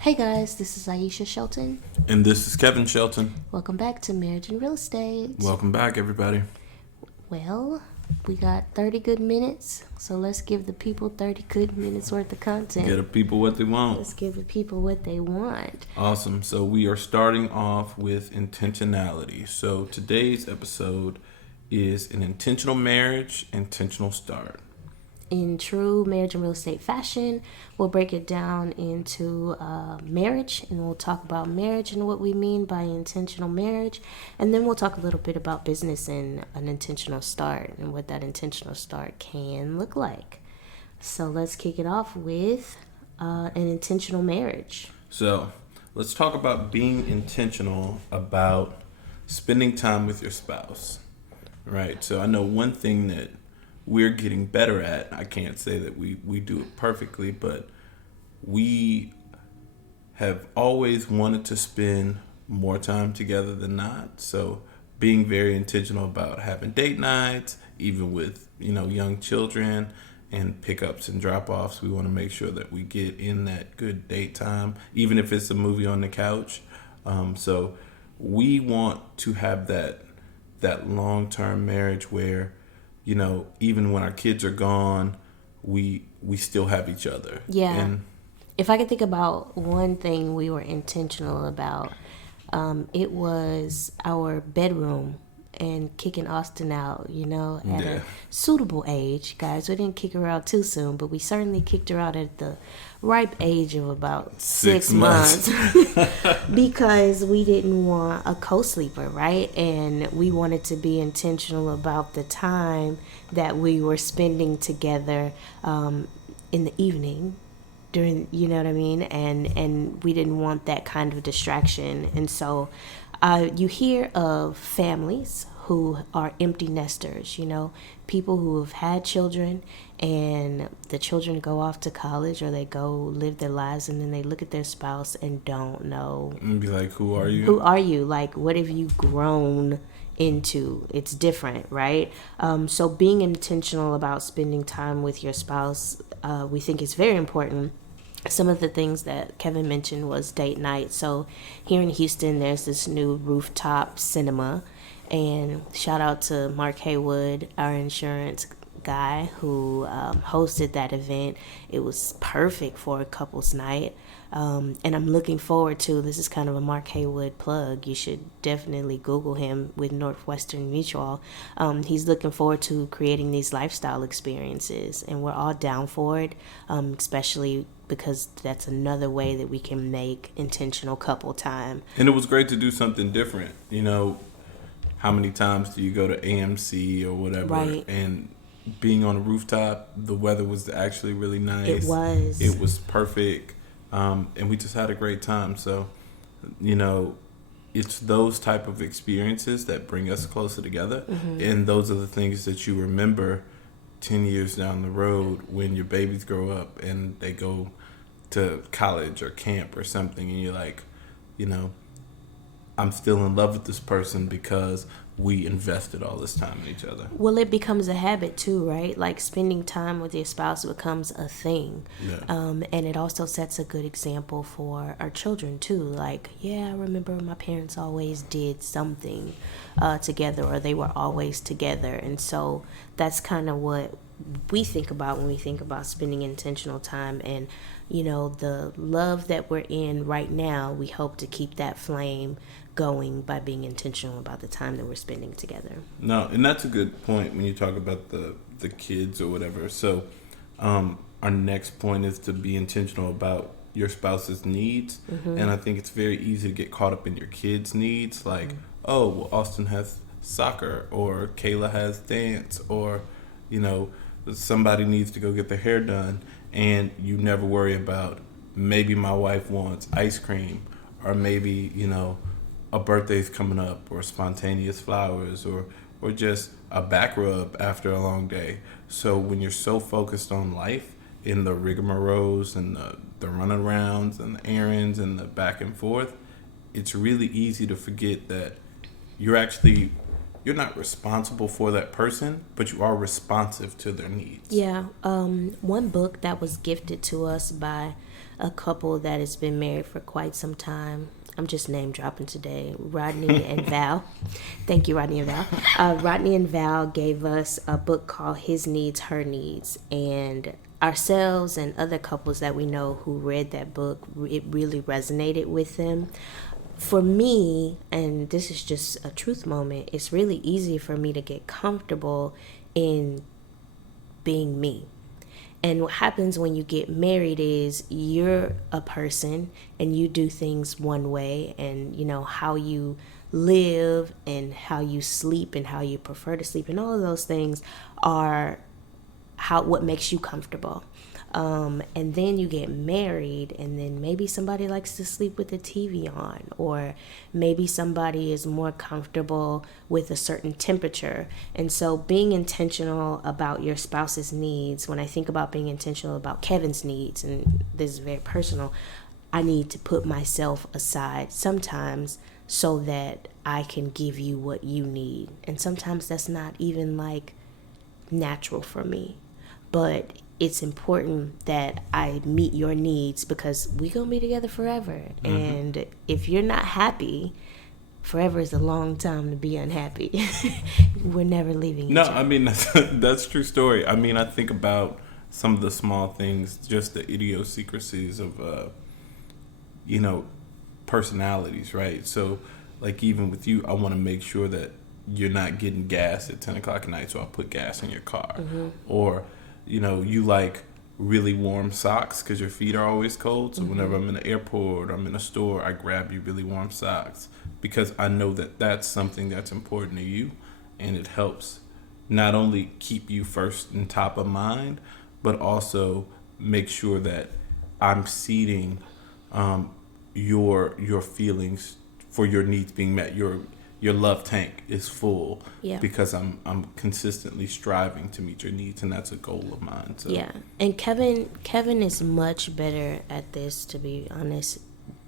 Hey guys, this is Aisha Shelton. And this is Kevin Shelton. Welcome back to Marriage and Real Estate. Welcome back, everybody. Well, we got 30 good minutes, so let's give the people 30 good minutes worth of content. Get the people what they want. Let's give the people what they want. Awesome. So we are starting off with intentionality. So today's episode is an intentional marriage, intentional start. In true marriage and real estate fashion, we'll break it down into marriage, and we'll talk about marriage and what we mean by intentional marriage, and then we'll talk a little bit about business and an intentional start and what that intentional start can look like. So let's kick it off with an intentional marriage. So let's talk about being intentional about spending time with your spouse. Right. So I know one thing that we're getting better at. I can't say that we do it perfectly, but we have always wanted to spend more time together than not. So being very intentional about having date nights, even with, young children and pickups and drop-offs, we want to make sure that we get in that good date time, even if it's a movie on the couch. So we want to have that long-term marriage where even when our kids are gone, we still have each other. Yeah. And if I could think about one thing we were intentional about, it was our bedroom and kicking Austin out, at a suitable age. Guys, we didn't kick her out too soon, but we certainly kicked her out at the ripe age of about 6 months. Because we didn't want a co-sleeper, right? And we wanted to be intentional about the time that we were spending together in the evening during, you know what I mean? And we didn't want that kind of distraction. And so you hear of families who are empty nesters, people who have had children and the children go off to college or they go live their lives, and then they look at their spouse and don't know. And be like, who are you? Who are you? Like, what have you grown into? It's different, right? So being intentional about spending time with your spouse, we think is very important. Some of the things that Kevin mentioned was date night. So here in Houston, there's this new rooftop cinema, and shout out to Mark Haywood, our insurance guy, who hosted that event. It was perfect for a couple's night. And I'm looking forward to, this is kind of a Mark Haywood plug. You should definitely Google him with Northwestern Mutual. He's looking forward to creating these lifestyle experiences, and we're all down for it, especially because that's another way that we can make intentional couple time. And it was great to do something different. How many times do you go to AMC or whatever? Right. And being on a rooftop, the weather was actually really nice. It was perfect. And we just had a great time. So, it's those type of experiences that bring us closer together. Mm-hmm. And those are the things that you remember 10 years down the road when your babies grow up and they go to college or camp or something, and you're like, I'm still in love with this person because we invested all this time in each other. Well, it becomes a habit too, right? Like spending time with your spouse becomes a thing. Yeah. And it also sets a good example for our children too. Like, I remember my parents always did something together, or they were always together. And so that's kind of what we think about when we think about spending intentional time. And, the love that we're in right now, we hope to keep that flame going by being intentional about the time that we're spending together. No, and that's a good point when you talk about the kids or whatever. So our next point is to be intentional about your spouse's needs. Mm-hmm. And I think it's very easy to get caught up in your kids' needs. Like, oh, well, Austin has soccer, or Kayla has dance, or, somebody needs to go get their hair done. And you never worry about, maybe my wife wants ice cream, or maybe, a birthday's coming up, or spontaneous flowers, or just a back rub after a long day. So when you're so focused on life, in the rigmaroles and the runarounds and the errands and the back and forth, it's really easy to forget that you're you're not responsible for that person, but you are responsive to their needs. Yeah. One book that was gifted to us by a couple that has been married for quite some time. I'm just name dropping today. Rodney and Val. Thank you, Rodney and Val. Rodney and Val gave us a book called His Needs, Her Needs. And ourselves and other couples that we know who read that book, it really resonated with them. For me, and this is just a truth moment, it's really easy for me to get comfortable in being me. And what happens when you get married is you're a person and you do things one way, and you know how you live and how you sleep and how you prefer to sleep, and all of those things are what makes you comfortable. And then you get married, and then maybe somebody likes to sleep with the TV on, or maybe somebody is more comfortable with a certain temperature. And so being intentional about your spouse's needs, when I think about being intentional about Kevin's needs, and this is very personal, I need to put myself aside sometimes so that I can give you what you need. And sometimes that's not even like natural for me, but it's important that I meet your needs because we're going to be together forever. Mm-hmm. And if you're not happy, forever is a long time to be unhappy. We're never leaving each other. No, I mean, that's a true story. I mean, I think about some of the small things, just the idiosyncrasies of, personalities, right? So, like, even with you, I want to make sure that you're not getting gas at 10 o'clock at night, so I'll put gas in your car. Mm-hmm. Or, you like really warm socks because your feet are always cold. So whenever I'm in the airport or I'm in a store, I grab you really warm socks because I know that that's something that's important to you, and it helps not only keep you first and top of mind, but also make sure that I'm seeding your feelings for your needs being met. Your love tank is full because I'm consistently striving to meet your needs, and that's a goal of mine. So. Yeah, and Kevin is much better at this, to be honest,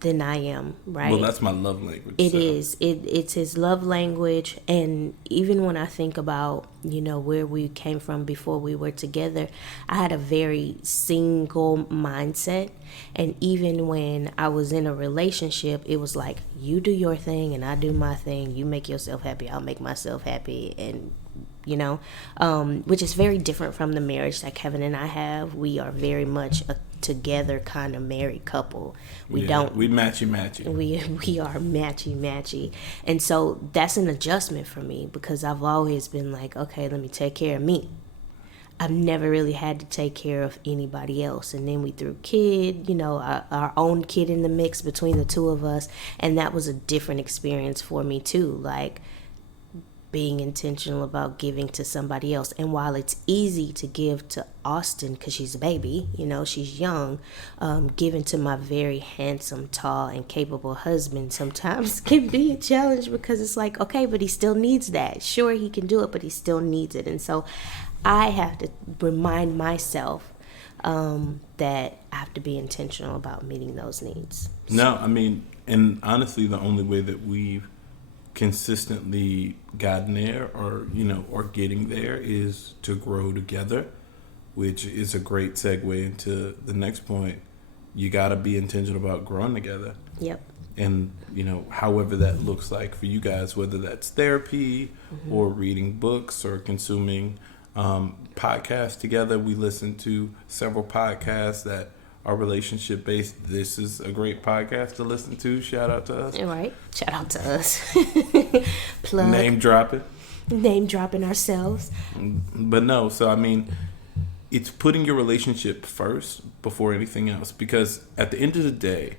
than I am, right? Well, that's my love language. It is. It's his love language, and even when I think about, where we came from before we were together, I had a very single mindset, and even when I was in a relationship, it was like, you do your thing and I do my thing, you make yourself happy, I'll make myself happy, and which is very different from the marriage that Kevin and I have. We are very much a together kind of married couple. We matchy. We are matchy. And so that's an adjustment for me because I've always been like, okay, let me take care of me. I've never really had to take care of anybody else. And then we threw our own kid in the mix between the two of us. And that was a different experience for me too. Like, being intentional about giving to somebody else. And while it's easy to give to Austin because she's a baby, she's young, giving to my very handsome, tall, and capable husband sometimes can be a challenge because it's like, okay, but he still needs that. Sure, he can do it, but he still needs it. And so I have to remind myself that I have to be intentional about meeting those needs. No, I mean, and honestly, the only way that we've consistently gotten there or getting there is to grow together, which is a great segue into the next point. You got to be intentional about growing together. Yep. And however that looks like for you guys, whether that's therapy or reading books or consuming podcasts together. We listen to several podcasts that are relationship based. This is a great podcast to listen to. Shout out to us. All right. Shout out to us. Plug. Name dropping ourselves. But no, so I mean, it's putting your relationship first before anything else, because at the end of the day,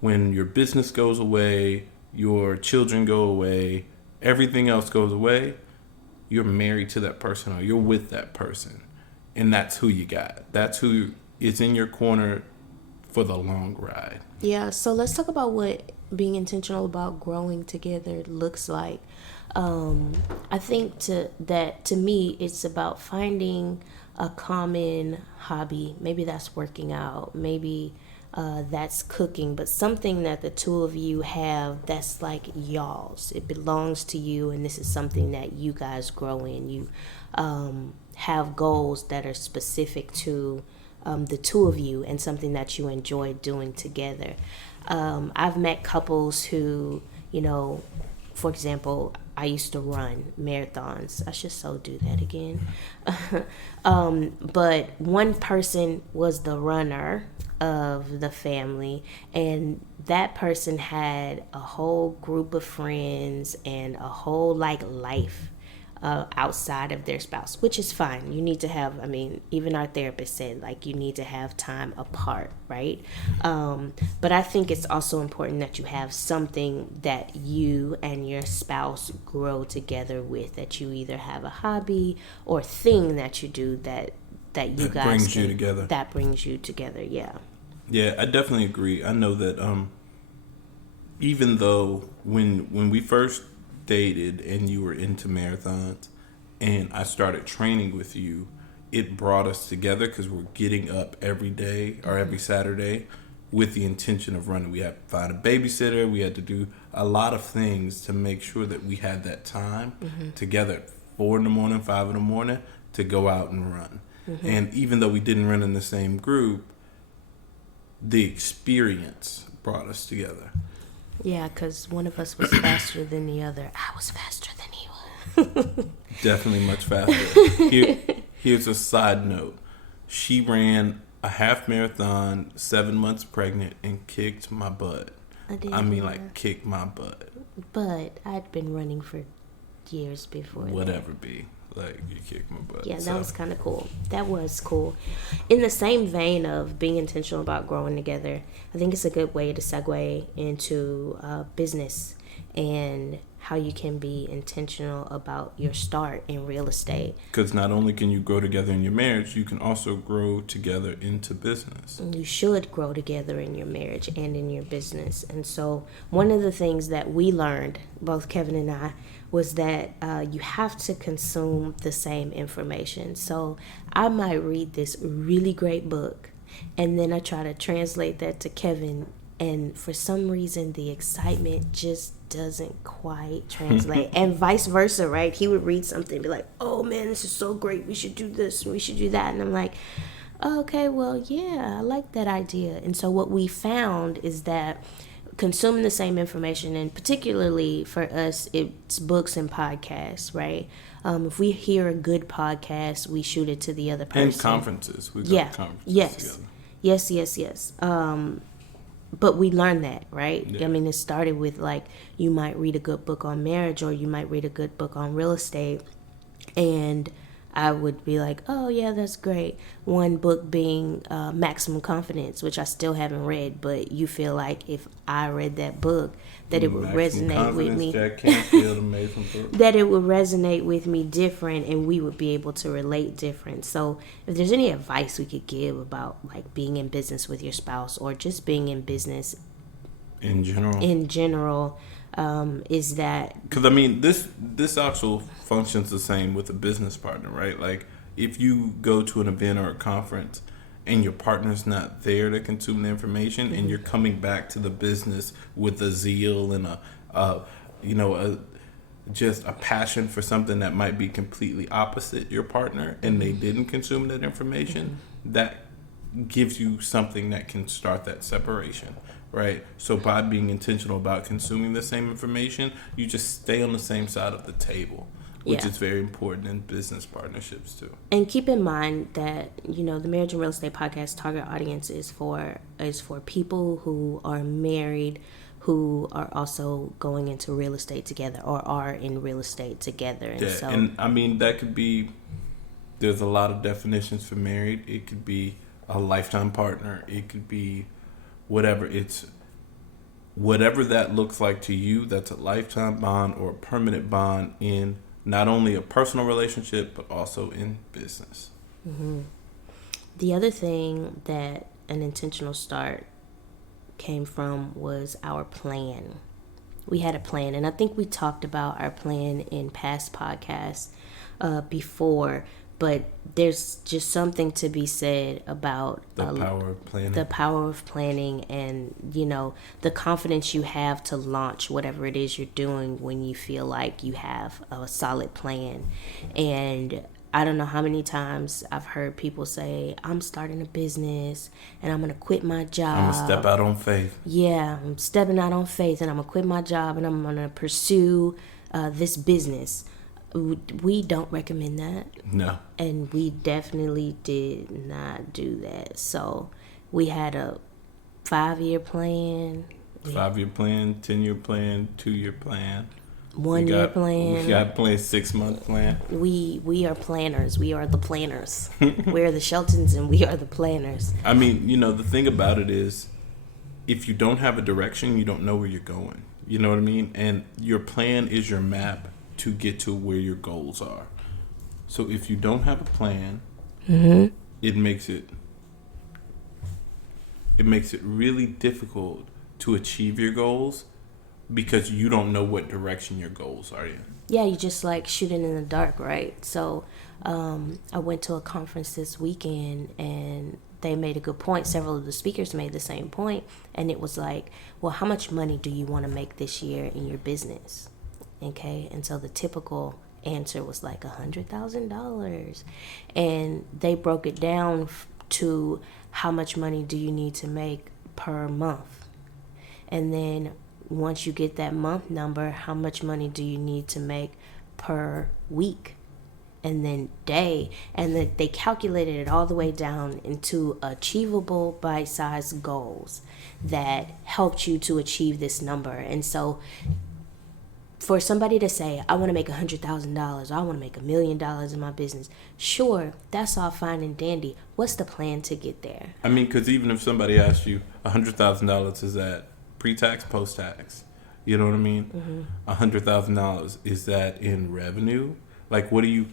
when your business goes away, your children go away, everything else goes away, you're married to that person or you're with that person, and that's who you got. That's who is in your corner for the long ride. Yeah, so let's talk about what being intentional about growing together looks like. I think to me, it's about finding a common hobby. Maybe that's working out. Maybe that's cooking, but something that the two of you have that's like y'all's. It belongs to you, and this is something that you guys grow in. You have goals that are specific to the two of you and something that you enjoy doing together. I've met couples who, for example, I used to run marathons. I should so do that again. But one person was the runner of the family, and that person had a whole group of friends and a whole life outside of their spouse, which is fine. You need to have, even our therapist said, you need to have time apart, right? But I think it's also important that you have something that you and your spouse grow together with, that you either have a hobby or thing that you do that you guys brings you together. That brings you together, yeah. Yeah, I definitely agree. I know that even though when we first dated and you were into marathons and I started training with you, it brought us together because we're getting up every day or every Saturday with the intention of running. We had to find a babysitter. We had to do a lot of things to make sure that we had that time together at 4 in the morning, 5 in the morning to go out and run. And even though we didn't run in the same group, the experience brought us together. Yeah, because one of us was faster than the other. I was faster than he was. Definitely much faster. Here's a side note. She ran a half marathon, 7 months pregnant, and kicked my butt. Kicked my butt. But I'd been running for years before Whatever, B. You kicked my butt. Yeah, that was kind of cool. That was cool. In the same vein of being intentional about growing together, I think it's a good way to segue into business and how you can be intentional about your start in real estate. Because not only can you grow together in your marriage, you can also grow together into business. And you should grow together in your marriage and in your business. And so one of the things that we learned, both Kevin and I, was that you have to consume the same information. So I might read this really great book, and then I try to translate that to Kevin, and for some reason the excitement just doesn't quite translate. And vice versa, right? He would read something and be like, oh man, this is so great, we should do this, we should do that. And I'm like, okay, well, yeah, I like that idea. And so what we found is that consuming the same information, and particularly for us, it's books and podcasts, right? If we hear a good podcast, we shoot it to the other person. And conferences. We go to conferences together. Yes. But we learned that, right? Yeah. It started with you might read a good book on marriage, or you might read a good book on real estate, and I would be like, oh yeah, that's great. One book being Maximum Confidence, which I still haven't read, but you feel like if I read that book, that it would resonate with me. Jack Canfield, amazing book. That it would resonate with me different, and we would be able to relate different. So if there's any advice we could give about being in business with your spouse, or just being in business in general, is that because this also functions the same with a business partner, right? If you go to an event or a conference and your partner's not there to consume the information, and you're coming back to the business with a zeal and just a passion for something that might be completely opposite your partner, and they didn't consume that information, that gives you something that can start that separation. Right. So by being intentional about consuming the same information, you just stay on the same side of the table, which is very important in business partnerships too. And keep in mind that, the Marriage and Real Estate Podcast target audience is for people who are married, who are also going into real estate together, or are in real estate together. And that could be, there's a lot of definitions for married. It could be a lifetime partner. It could be whatever that looks like to you, that's a lifetime bond or a permanent bond in not only a personal relationship, but also in business. Mm-hmm. The other thing that an intentional start came from was our plan. We had a plan, and I think we talked about our plan in past podcasts before, But there's just something to be said about the power of planning. The power of planning, and the confidence you have to launch whatever it is you're doing when you feel like you have a solid plan. And I don't know how many times I've heard people say, I'm starting a business and I'm going to quit my job. I'm going to step out on faith. Yeah, I'm stepping out on faith and I'm going to quit my job and I'm going to pursue this business. We don't recommend that. No. And we definitely did not do that. So we had a 5-year plan. 5-year plan, 10-year plan, 2-year plan. 1-year plan. We got a plan, 6-month plan. We are planners. We are the planners. We're the Sheltons and we are the planners. I mean, the thing about it is, if you don't have a direction, you don't know where you're going. You know what I mean? And your plan is your map to get to where your goals are. So if you don't have a plan, it makes it really difficult to achieve your goals because you don't know what direction your goals are in. Yeah, you just like shooting in the dark, right? So I went to a conference this weekend and they made a good point. Several of the speakers made the same point, and it was like, well, how much money do you want to make this year in your business? Okay, and so the typical answer was like $100,000, and they broke it down to how much money do you need to make per month, and then once you get that month number, how much money do you need to make per week, and then day, and then they calculated it all the way down into achievable bite-sized goals that helped you to achieve this number. And so for somebody to say, I want to make $100,000, or I want to make $1 million in my business, sure, that's all fine and dandy. What's the plan to get there? I mean, because even if somebody asked you, $100,000, is that pre-tax, post-tax? You know what I mean? $100,000, is that in revenue? Like, what do you,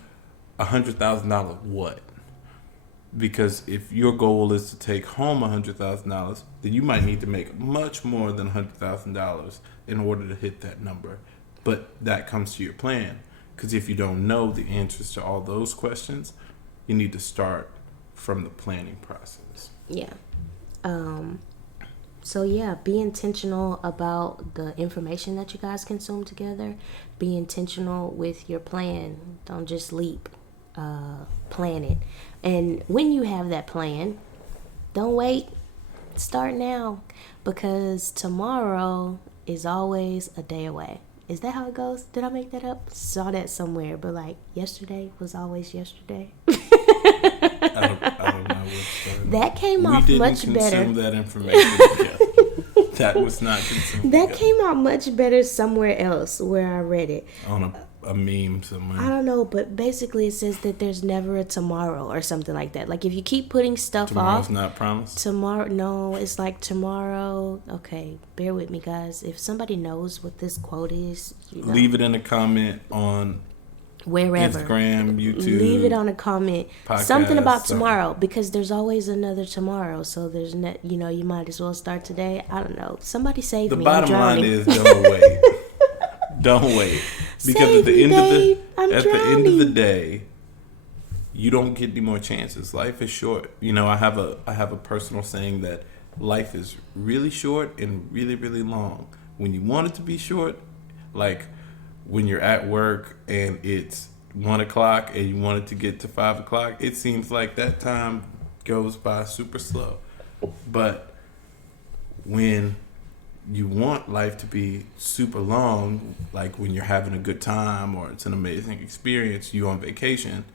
$100,000, what? Because if your goal is to take home $100,000, then you might need to make much more than $100,000 in order to hit that number. But that comes to your plan. Because if you don't know the answers to all those questions, you need to start from the planning process. Yeah. So yeah, be intentional about the information that you guys consume together. Be intentional with your plan. Don't just leap. Plan it. And when you have that plan, don't wait. Start now. Because tomorrow is always a day away. Is that how it goes? Did I make that up? Saw that somewhere, but like yesterday was always yesterday. I don't know what that came off much better. We didn't consume that information together. That was not consumed. That came out much better somewhere else where I read it. On a meme somewhere. I don't know, but basically it says that there's never a tomorrow or something like that. Like if you keep putting stuff Tomorrow's off. not promised. Tomorrow, no, it's like tomorrow. Okay, bear with me, guys. If somebody knows what this quote is, leave it in a comment on wherever, Instagram, YouTube. Leave it on a comment. Podcast, something about tomorrow, because there's always another tomorrow. So there's you might as well start today. I don't know. Somebody save me. The bottom line is don't wait. Don't wait. Because at the end of the day, you don't get any more chances. Life is short. I have a personal saying that life is really short and really, really long. When you want it to be short, like when you're at work and it's 1:00 and you want it to get to 5:00, it seems like that time goes by super slow. But when you want life to be super long, like when you're having a good time or it's an amazing experience, you on vacation,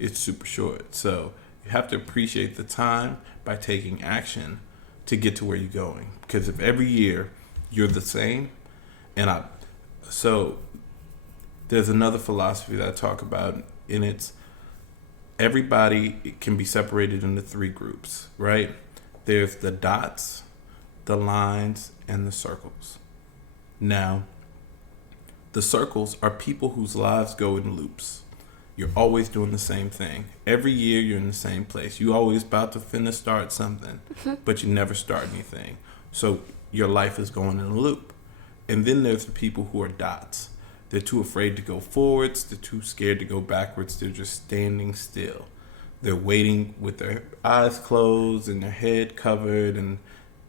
it's super short. So you have to appreciate the time by taking action to get to where you're going. Because if every year you're the same, so there's another philosophy that I talk about, and it's everybody can be separated into 3 groups, right? There's the dots, the lines, and the circles. Now, the circles are people whose lives go in loops. You're always doing the same thing. Every year you're in the same place. You're always about to start something, but you never start anything. So your life is going in a loop. And then there's the people who are dots. They're too afraid to go forwards. They're too scared to go backwards. They're just standing still. They're waiting with their eyes closed and their head covered, and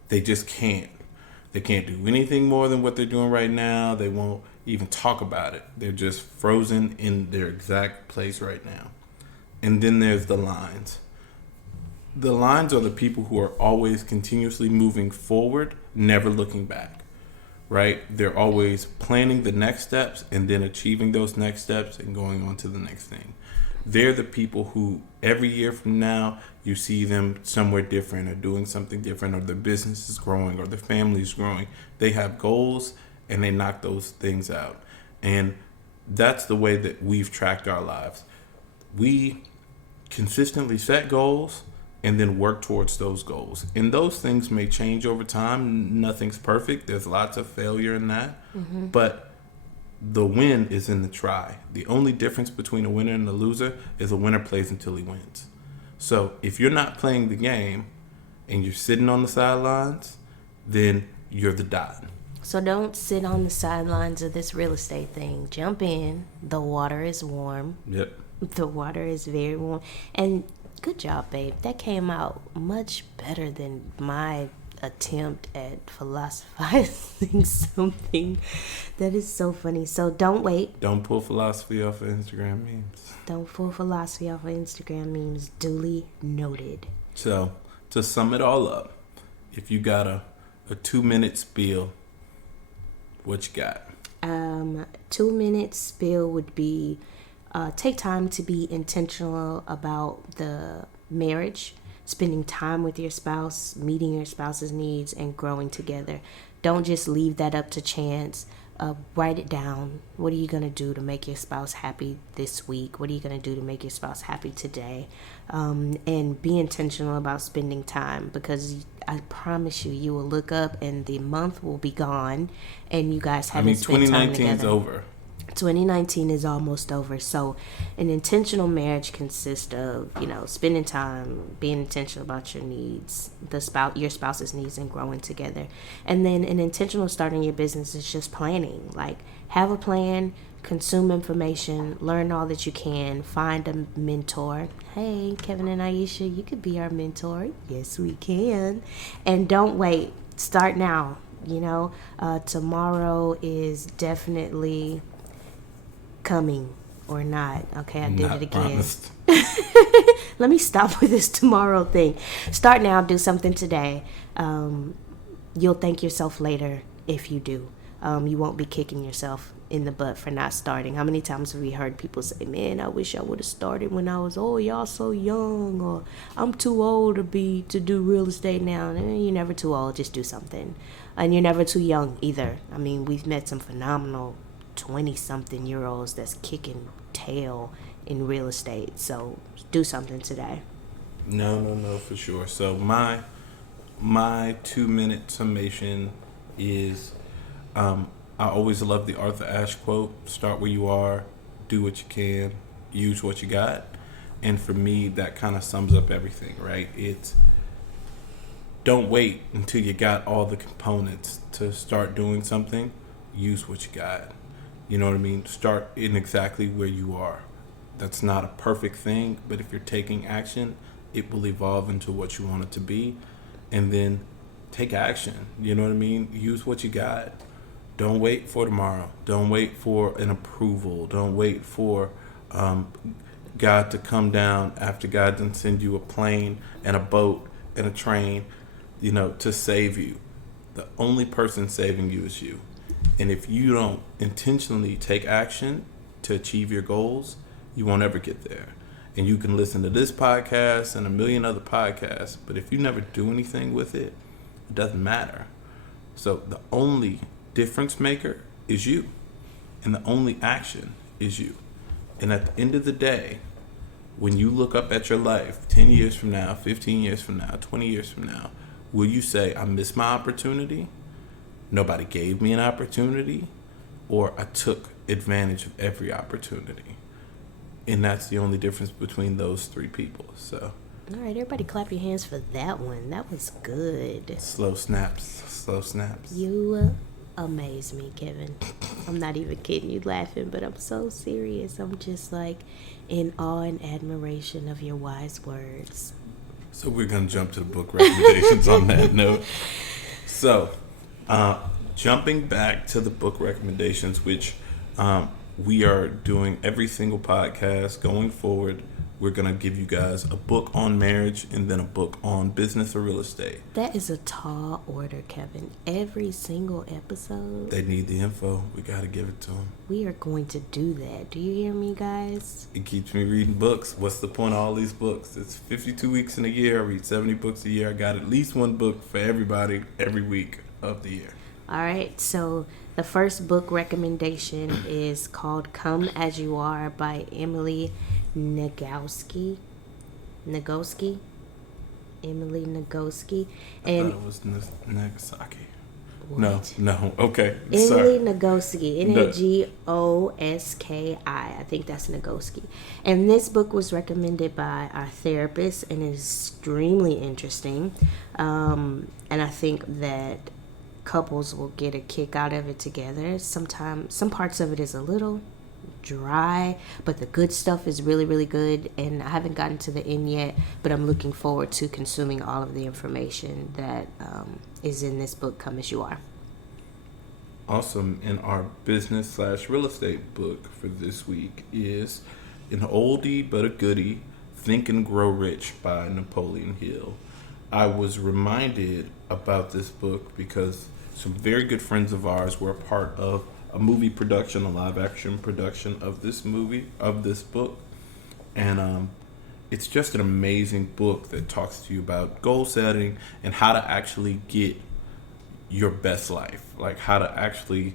they just can't. They can't do anything more than what they're doing right now. They won't even talk about it. They're just frozen in their exact place right now. And then there's the lines. The lines are the people who are always continuously moving forward, never looking back, right? They're always planning the next steps and then achieving those next steps and going on to the next thing. They're the people who every year from now, you see them somewhere different or doing something different, or their business is growing or their family is growing. They have goals and they knock those things out. And that's the way that we've tracked our lives. We consistently set goals and then work towards those goals. And those things may change over time. Nothing's perfect. There's lots of failure in that. Mm-hmm. But the win is in the try. The only difference between a winner and a loser is a winner plays until he wins. So if you're not playing the game and you're sitting on the sidelines, then you're the dot. So don't sit on the sidelines of this real estate thing. Jump in. The water is warm. Yep. The water is very warm. And good job, babe. That came out much better than my attempt at philosophizing something. That is so funny. So don't wait. Don't pull philosophy off of Instagram memes. Don't pull philosophy off of Instagram memes. Duly noted. So to sum it all up, if you got a 2-minute spiel, what you got? 2-minute spiel would be take time to be intentional about the marriage, spending time with your spouse, meeting your spouse's needs, and growing together. Don't just leave that up to chance. Write it down. What are you going to do to make your spouse happy this week? What are you going to do to make your spouse happy today? And be intentional about spending time, because I promise you, you will look up and the month will be gone and you guys haven't spent time together. 2019 is over. 2019 is almost over. So an intentional marriage consists of, spending time, being intentional about your needs, your spouse's needs, and growing together. And then an intentional starting your business is just planning. Like, have a plan, consume information, learn all that you can, find a mentor. Hey, Kevin and Aisha, you could be our mentor. Yes, we can. And don't wait. Start now. Tomorrow is definitely coming or not. Okay, I did Not it again. Promised. Let me stop with this tomorrow thing. Start now, do something today. You'll thank yourself later if you do. You won't be kicking yourself in the butt for not starting. How many times have we heard people say, man, I wish I would have started when I was, y'all so young, or I'm too old to do real estate now. You're never too old, just do something. And you're never too young either. I mean, we've met some phenomenal 20-something-year-olds that's kicking tail in real estate. So do something today. No, for sure. So my 2-minute summation is, I always love the Arthur Ashe quote: start where you are, do what you can, use what you got. And for me, that kind of sums up everything, right? It's don't wait until you got all the components to start doing something. Use what you got. You know what I mean? Start in exactly where you are. That's not a perfect thing, but if you're taking action, it will evolve into what you want it to be. And then take action. You know what I mean? Use what you got. Don't wait for tomorrow. Don't wait for an approval. Don't wait for God to come down after God didn't send you a plane and a boat and a train, to save you. The only person saving you is you. And if you don't intentionally take action to achieve your goals, you won't ever get there. And you can listen to this podcast and a million other podcasts, but if you never do anything with it, it doesn't matter. So the only difference maker is you. And the only action is you. And at the end of the day, when you look up at your life 10 years from now, 15 years from now, 20 years from now, will you say, I missed my opportunity? Nobody gave me an opportunity, or I took advantage of every opportunity? And that's the only difference between those three people. So, all right, everybody clap your hands for that one. That was good. Slow snaps. You amaze me, Kevin. I'm not even kidding you laughing, but I'm so serious. I'm just like in awe and admiration of your wise words. So we're going to jump to the book recommendations on that note. So, jumping back to the book recommendations, which we are doing every single podcast going forward. We're going to give you guys a book on marriage and then a book on business or real estate. That is a tall order, Kevin. Every single episode. They need the info. We got to give it to them. We are going to do that. Do you hear me, guys? It keeps me reading books. What's the point of all these books? It's 52 weeks in a year. I read 70 books a year. I got at least one book for everybody every week of the year. All right. So the first book recommendation is called Come As You Are by Emily Nagoski. Emily Nagoski. And I thought it was Nagasaki. What? No. Okay. Emily Sorry. Nagoski. Nagoski. I think that's Nagoski. And this book was recommended by our therapist and is extremely interesting. And I think that couples will get a kick out of it together. Sometimes some parts of it is a little dry, but the good stuff is really, really good. And I haven't gotten to the end yet, but I'm looking forward to consuming all of the information that is in this book, Come As You Are. Awesome. And our business / real estate book for this week is an oldie but a goodie, Think and Grow Rich by Napoleon Hill. I was reminded about this book because some very good friends of ours were a part of a movie production, a live action production of this book. And it's just an amazing book that talks to you about goal setting and how to actually get your best life, like how to actually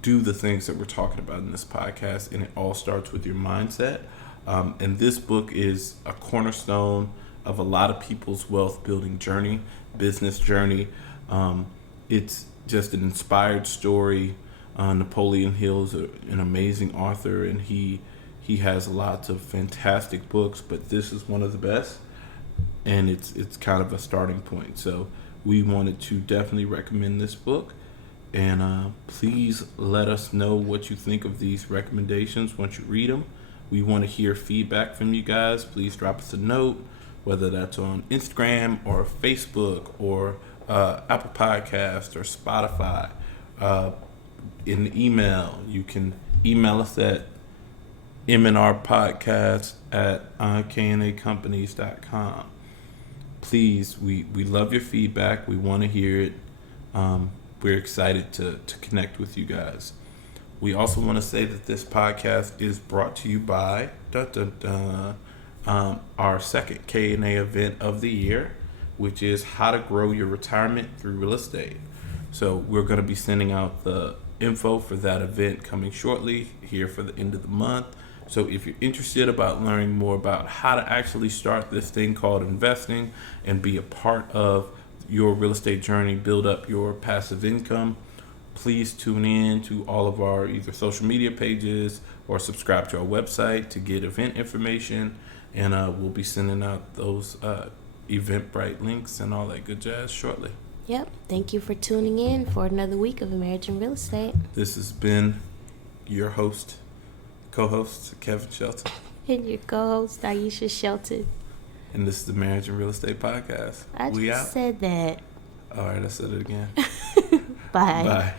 do the things that we're talking about in this podcast. And it all starts with your mindset. And this book is a cornerstone of a lot of people's wealth building journey, business journey. It's just an inspired story. Napoleon Hill is an amazing author, and he has lots of fantastic books, but this is one of the best, and it's kind of a starting point. So we wanted to definitely recommend this book, and please let us know what you think of these recommendations once you read them. We want to hear feedback from you guys. Please drop us a note, whether that's on Instagram or Facebook or Apple Podcast or Spotify. In the email, you can email us at mnrpodcast@knacompanies.com. Please, we love your feedback. We want to hear it. We're excited to connect with you guys. We also want to say that this podcast is brought to you by our second K&A event of the year, which is How to Grow Your Retirement Through Real Estate. So we're going to be sending out the info for that event coming shortly here for the end of the month. So if you're interested about learning more about how to actually start this thing called investing and be a part of your real estate journey, build up your passive income, please tune in to all of our either social media pages or subscribe to our website to get event information. And we'll be sending out those Eventbrite links and all that good jazz shortly. Yep. Thank you for tuning in for another week of Marriage and Real Estate. This has been your co-host, Kevin Shelton. And your co-host, Aisha Shelton. And this is the Marriage and Real Estate Podcast. I just said that. All right, I said it again. Bye. Bye.